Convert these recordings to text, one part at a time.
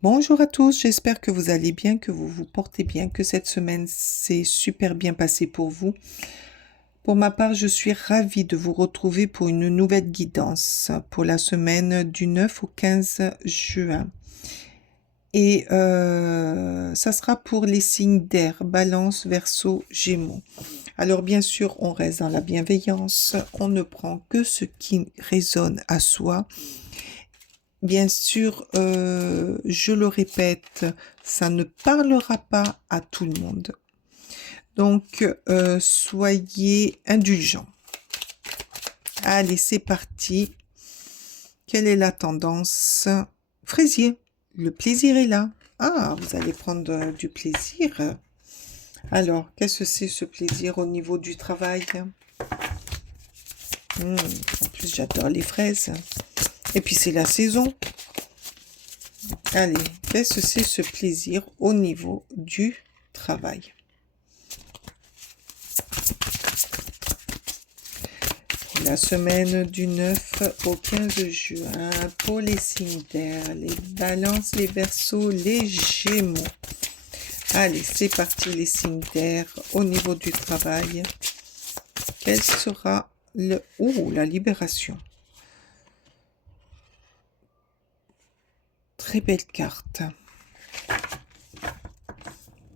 Bonjour à tous, j'espère que vous allez bien, que vous vous portez bien, que cette semaine s'est super bien passée pour vous. Pour ma part, je suis ravie de vous retrouver pour une nouvelle guidance pour la semaine du 9 au 15 juin. Et ça sera pour les signes d'air, Balance, Verseau, Gémeaux. Alors bien sûr, on reste dans la bienveillance, on ne prend que ce qui résonne à soi. Bien sûr, je le répète, ça ne parlera pas à tout le monde. Donc, soyez indulgents. Allez, c'est parti. Quelle est la tendance? Fraisier, le plaisir est là. Ah, vous allez prendre du plaisir. Alors, qu'est-ce que c'est ce plaisir au niveau du travail? En plus, j'adore les fraises. Et puis, c'est la saison. Allez, qu'est-ce que c'est ce plaisir au niveau du travail? La semaine du 9 au 15 juin pour les signes d'air, les balances, les verseaux, les gémeaux. Allez, c'est parti les signes d'air au niveau du travail. Quel sera le... Oh, la libération. Très belle carte.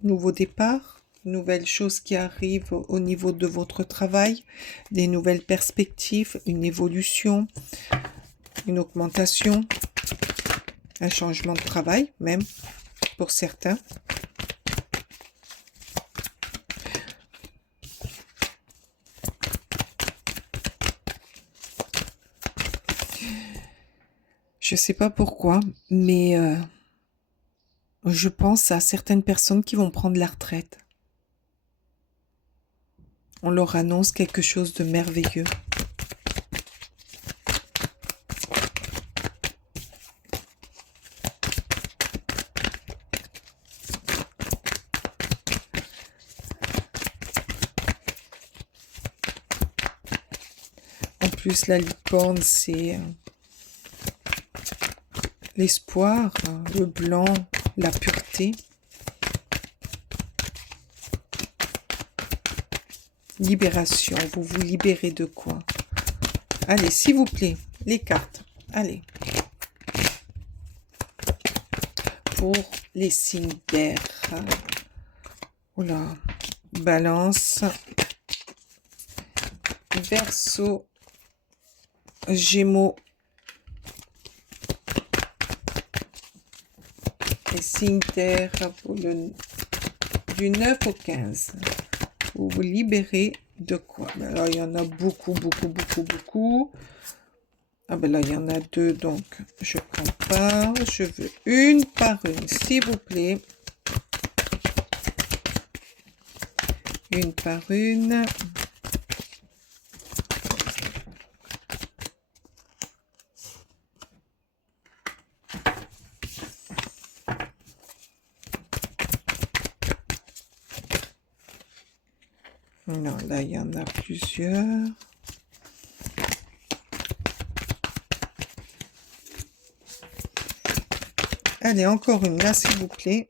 Nouveau départ, nouvelles choses qui arrivent au niveau de votre travail, des nouvelles perspectives, une évolution, une augmentation, un changement de travail même pour certains. Je ne sais pas pourquoi, mais je pense à certaines personnes qui vont prendre la retraite. On leur annonce quelque chose de merveilleux. En plus, la licorne, c'est l'espoir, le blanc, la pureté. Libération, vous vous libérez de quoi? Allez, s'il vous plaît, les cartes. Allez. Pour les signes d'air. Oula. Balance. Verseau. Gémeaux. Les signes d'air pour le du 9 au 15. Vous vous libérez de quoi? Ben là, il y en a beaucoup, beaucoup, beaucoup, beaucoup. Ah ben là, il y en a deux, donc je prends pas. Je veux une par une, s'il vous plaît. Une par une. Non, là, il y en a plusieurs. Allez, encore une là, s'il vous plaît.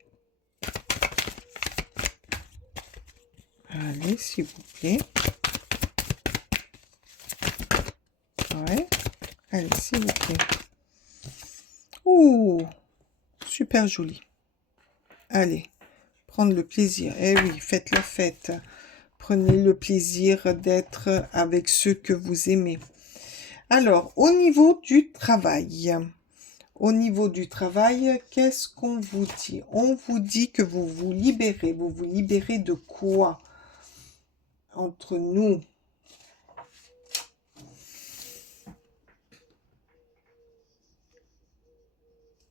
Allez, s'il vous plaît. Ouais. Allez, s'il vous plaît. Ouh, super joli. Allez, prendre le plaisir. Eh oui, faites la fête. Prenez le plaisir d'être avec ceux que vous aimez. Alors, au niveau du travail, qu'est-ce qu'on vous dit? On vous dit que vous vous libérez. Vous vous libérez de quoi? Entre nous.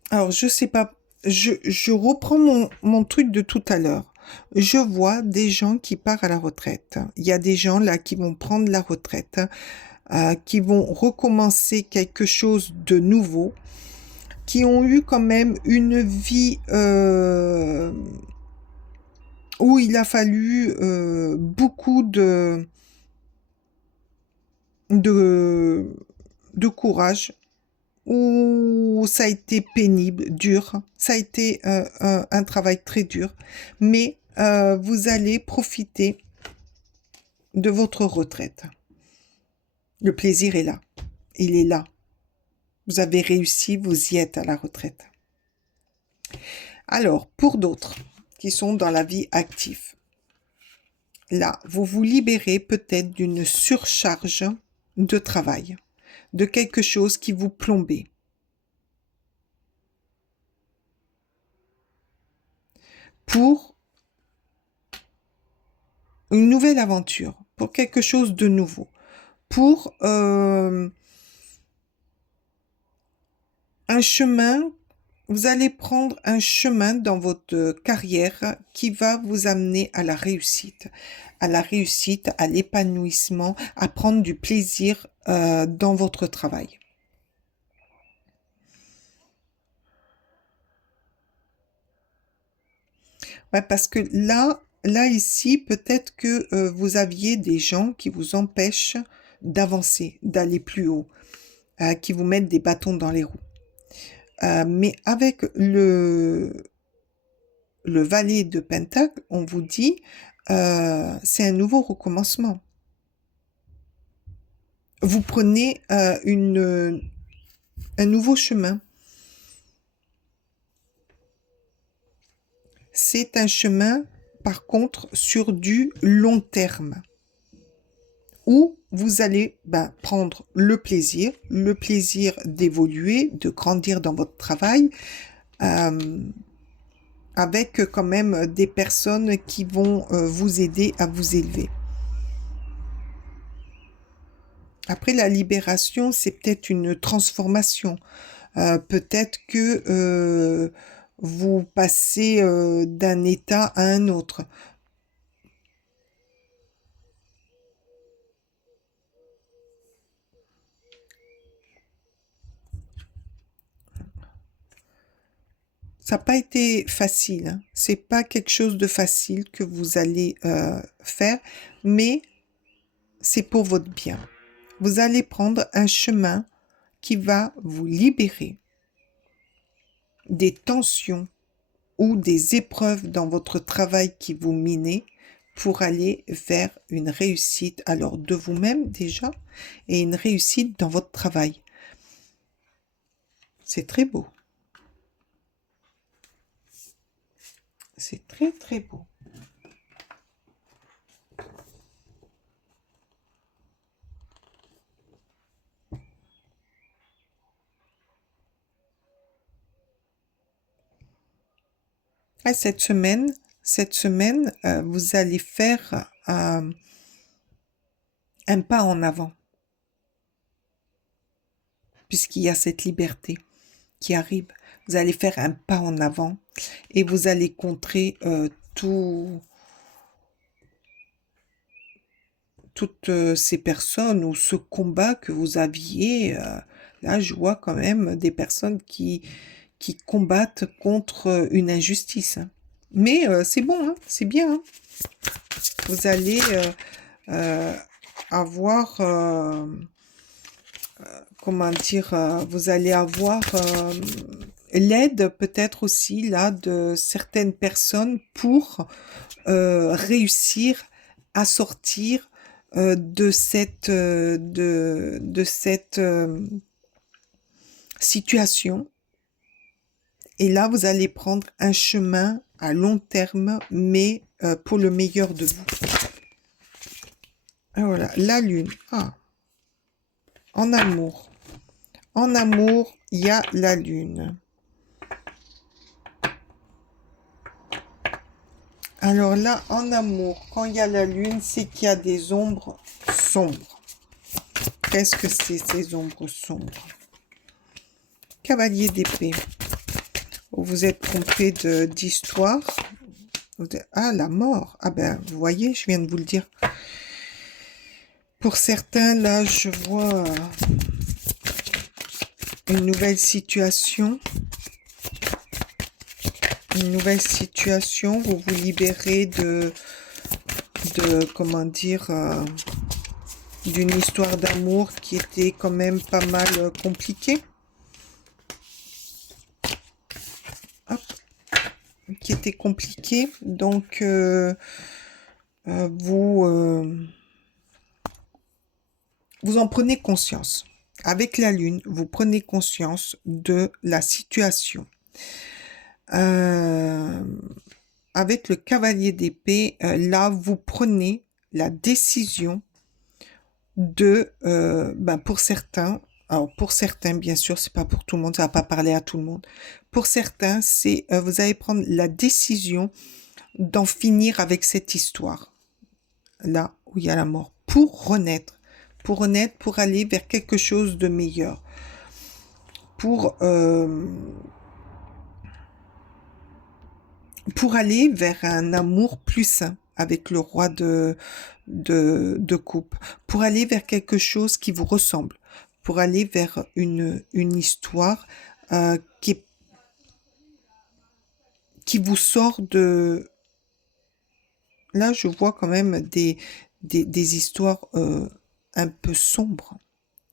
Alors, je sais pas. Je reprends mon truc de tout à l'heure. Je vois des gens qui partent à la retraite. Il y a des gens là qui vont prendre la retraite, qui vont recommencer quelque chose de nouveau, qui ont eu quand même une vie où il a fallu beaucoup de, de courage, où ça a été pénible, dur. Ça a été un travail très dur. Mais vous allez profiter de votre retraite. Le plaisir est là. Il est là. Vous avez réussi, vous y êtes à la retraite. Alors, pour d'autres qui sont dans la vie active, là, vous vous libérez peut-être d'une surcharge de travail, de quelque chose qui vous plombait. Pour une nouvelle aventure, pour quelque chose de nouveau, pour un chemin. Vous allez prendre un chemin dans votre carrière qui va vous amener à la réussite, à l'épanouissement, à prendre du plaisir dans votre travail. Ouais, parce que là ici, peut-être que vous aviez des gens qui vous empêchent d'avancer, d'aller plus haut, qui vous mettent des bâtons dans les roues. Mais avec le valet de Pentacle, on vous dit, c'est un nouveau recommencement. Vous prenez un nouveau chemin. C'est un chemin, par contre, sur du long terme, où vous allez prendre le plaisir d'évoluer, de grandir dans votre travail, avec quand même des personnes qui vont vous aider à vous élever. Après la libération, c'est peut-être une transformation. Peut-être que vous passez d'un état à un autre. Ça n'a pas été facile, hein. C'est pas quelque chose de facile que vous allez faire, mais c'est pour votre bien. Vous allez prendre un chemin qui va vous libérer des tensions ou des épreuves dans votre travail qui vous minaient pour aller vers une réussite, alors de vous-même déjà, et une réussite dans votre travail. C'est très beau. C'est très très beau. Ah, cette semaine, vous allez faire un pas en avant, puisqu'il y a cette liberté qui arrive. Vous allez faire un pas en avant et vous allez contrer toutes ces personnes ou ce combat que vous aviez. Là, je vois quand même des personnes qui combattent contre une injustice, hein. Mais c'est bon, hein, c'est bien, hein. Vous allez avoir, comment dire, vous allez avoir l'aide peut-être aussi là de certaines personnes pour réussir à sortir de cette situation. Et là, vous allez prendre un chemin à long terme, mais pour le meilleur de vous. Ah, voilà, la lune. Ah, en amour. En amour, il y a la lune. Alors là, en amour, quand il y a la lune, c'est qu'il y a des ombres sombres. Qu'est-ce que c'est ces ombres sombres? Cavalier d'épée. Vous êtes trompé d'histoire. Ah, la mort. Ah ben, vous voyez, je viens de vous le dire. Pour certains, là, je vois une nouvelle situation. Une nouvelle situation. Vous vous libérez de comment dire, d'une histoire d'amour qui était quand même pas mal compliquée. qui était compliqué. Donc, vous en prenez conscience. Avec la lune, vous prenez conscience de la situation. Avec le cavalier d'épée, là, vous prenez la décision de, pour certains, alors pour certains, bien sûr, c'est pas pour tout le monde, ça va pas parler à tout le monde. Pour certains, c'est, vous allez prendre la décision d'en finir avec cette histoire, là où il y a la mort, pour renaître, pour aller vers quelque chose de meilleur, pour aller vers un amour plus sain avec le roi de coupe, pour aller vers quelque chose qui vous ressemble, pour aller vers une histoire qui vous sort de... Là, je vois quand même des histoires un peu sombres,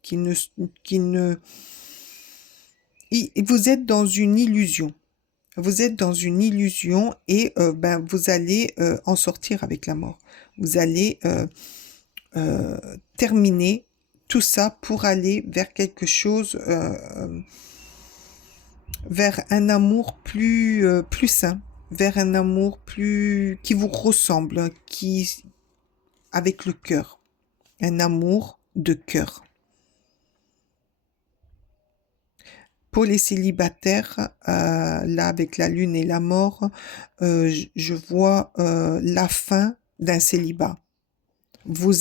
qui ne... Qui ne... Vous êtes dans une illusion. Vous êtes dans une illusion et vous allez en sortir avec la mort. Vous allez terminer tout ça pour aller vers quelque chose, vers un amour plus sain, vers un amour qui vous ressemble, avec le cœur, un amour de cœur. Pour les célibataires, là, avec la lune et la mort, je vois la fin d'un célibat. Vous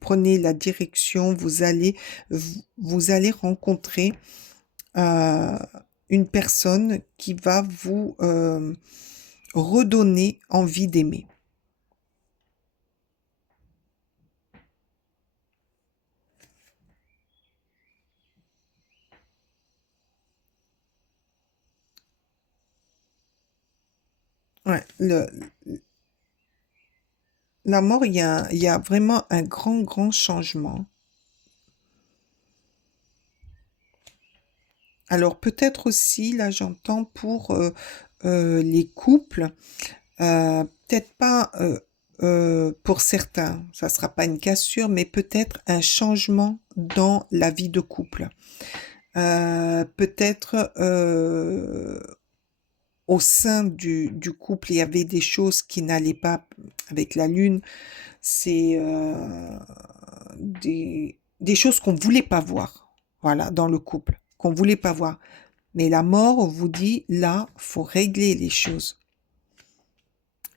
prenez la direction, vous allez rencontrer une personne qui va vous redonner envie d'aimer. Ouais, la mort, il y a vraiment un grand, grand changement. Alors peut-être aussi, là j'entends pour les couples, peut-être pas pour certains, ça ne sera pas une cassure, mais peut-être un changement dans la vie de couple. Peut-être au sein du couple, il y avait des choses qui n'allaient pas avec la lune. C'est des choses qu'on ne voulait pas voir, voilà, dans le couple, qu'on ne voulait pas voir. Mais la mort vous dit, là, faut régler les choses.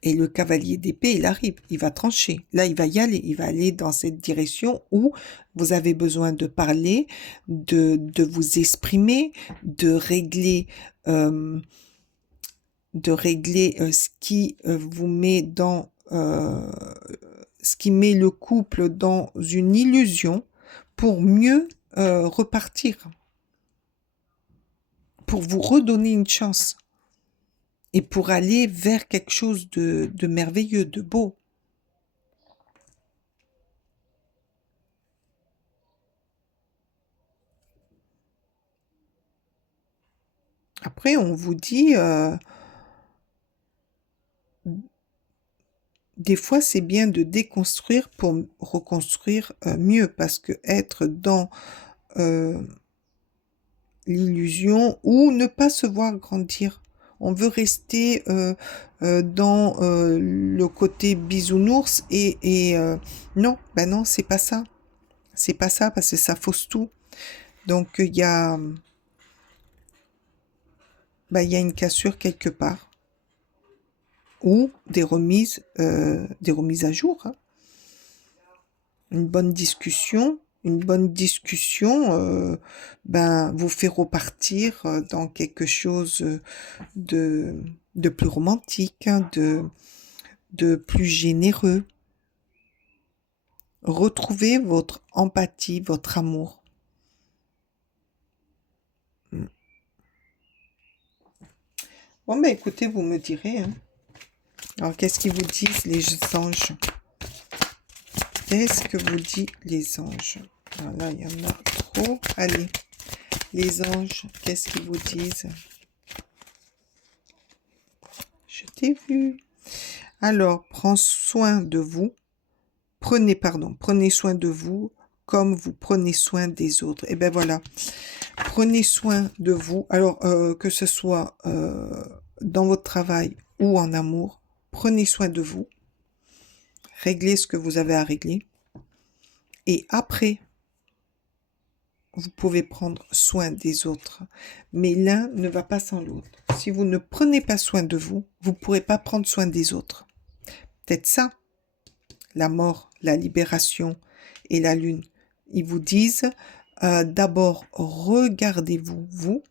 Et le cavalier d'épée, il arrive, il va trancher. Là, il va y aller, il va aller dans cette direction où vous avez besoin de parler, de vous exprimer, de régler ce qui vous met ce qui met le couple dans une illusion pour mieux repartir, pour vous redonner une chance et pour aller vers quelque chose de merveilleux, de beau. Après, on vous dit, des fois, c'est bien de déconstruire pour reconstruire mieux, parce que être dans l'illusion ou ne pas se voir grandir. On veut rester dans le côté bisounours et non, ben non, c'est pas ça. C'est pas ça parce que ça fausse tout. Donc il y a une cassure quelque part ou des remises à jour, hein. Une bonne discussion vous fait repartir dans quelque chose de plus romantique, hein, de plus généreux. Retrouvez votre empathie, votre amour. Bon, écoutez, vous me direz, hein. Alors, qu'est-ce qu'ils vous disent, les anges? Qu'est-ce que vous disent les anges? Alors là, il y en a trop. Allez, les anges, qu'est-ce qu'ils vous disent? Je t'ai vu. Alors, prends soin de vous. Prenez soin de vous comme vous prenez soin des autres. Et ben voilà, prenez soin de vous. Alors, que ce soit dans votre travail ou en amour, prenez soin de vous. Réglez ce que vous avez à régler. Et après, vous pouvez prendre soin des autres. Mais l'un ne va pas sans l'autre. Si vous ne prenez pas soin de vous, vous ne pourrez pas prendre soin des autres. Peut-être ça, la mort, la libération et la lune. Ils vous disent, d'abord, regardez-vous, vous,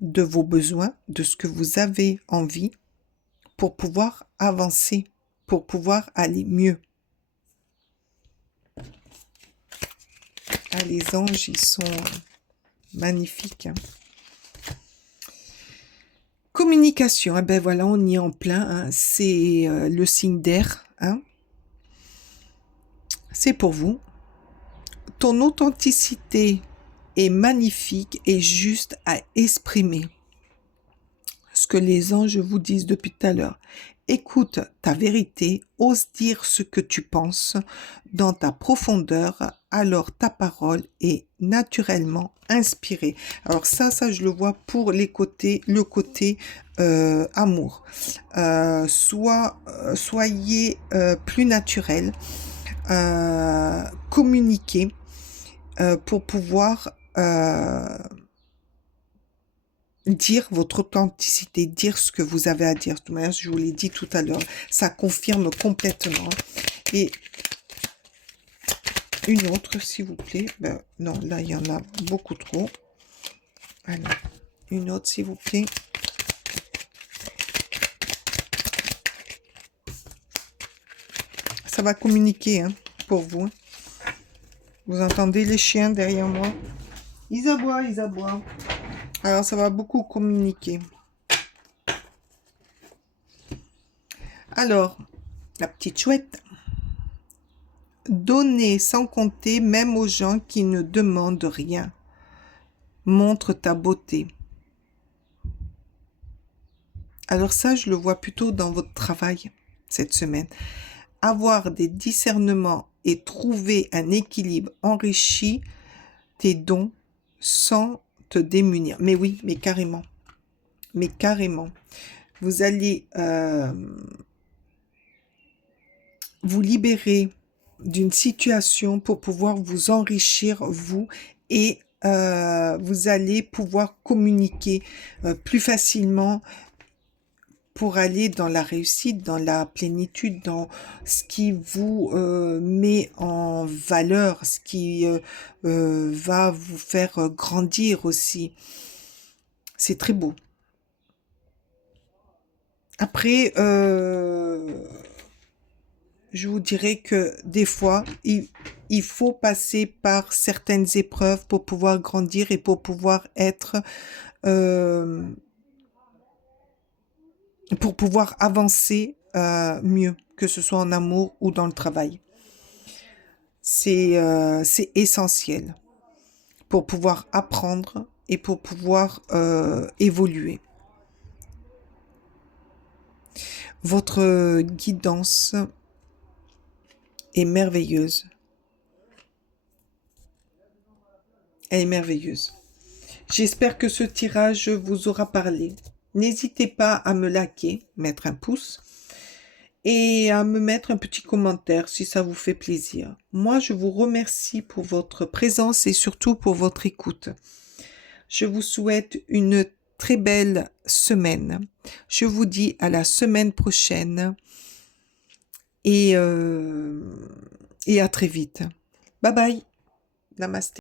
de vos besoins, de ce que vous avez envie, pour pouvoir avancer, pour pouvoir aller mieux. Ah, les anges, ils sont magnifiques. Hein. Communication, eh ben voilà, on y est en plein. Hein. C'est le signe d'air. Hein. C'est pour vous. Ton authenticité est magnifique et juste à exprimer. Ce que les anges vous disent depuis tout à l'heure. Écoute ta vérité, ose dire ce que tu penses dans ta profondeur, alors ta parole est naturellement inspirée. Alors ça je le vois pour le côté amour. Soyez plus naturel, communiquez pour pouvoir dire votre authenticité, dire ce que vous avez à dire. De toute manière, je vous l'ai dit tout à l'heure, ça confirme complètement. Et une autre, s'il vous plaît. Ben, non, là, il y en a beaucoup trop. Alors, une autre, s'il vous plaît. Ça va communiquer hein, pour vous. Vous entendez les chiens derrière moi? Ils aboient, ils aboient. Alors, ça va beaucoup communiquer. Alors, la petite chouette. Donner sans compter, même aux gens qui ne demandent rien. Montre ta beauté. Alors ça, je le vois plutôt dans votre travail cette semaine. Avoir des discernements et trouver un équilibre enrichit tes dons sans te démunir. Mais oui, mais carrément. Mais carrément. Vous allez vous libérer d'une situation pour pouvoir vous enrichir, vous, et vous allez pouvoir communiquer plus facilement pour aller dans la réussite, dans la plénitude, dans ce qui vous met en valeur, ce qui va vous faire grandir aussi. C'est très beau. Après, je vous dirais que des fois, il faut passer par certaines épreuves pour pouvoir grandir et pour pouvoir être, pour pouvoir avancer mieux, que ce soit en amour ou dans le travail. C'est essentiel pour pouvoir apprendre et pour pouvoir évoluer. Votre guidance est merveilleuse. Elle est merveilleuse. J'espère que ce tirage vous aura parlé. N'hésitez pas à me liker, mettre un pouce et à me mettre un petit commentaire si ça vous fait plaisir. Moi, je vous remercie pour votre présence et surtout pour votre écoute. Je vous souhaite une très belle semaine. Je vous dis à la semaine prochaine et à très vite. Bye bye. Namasté.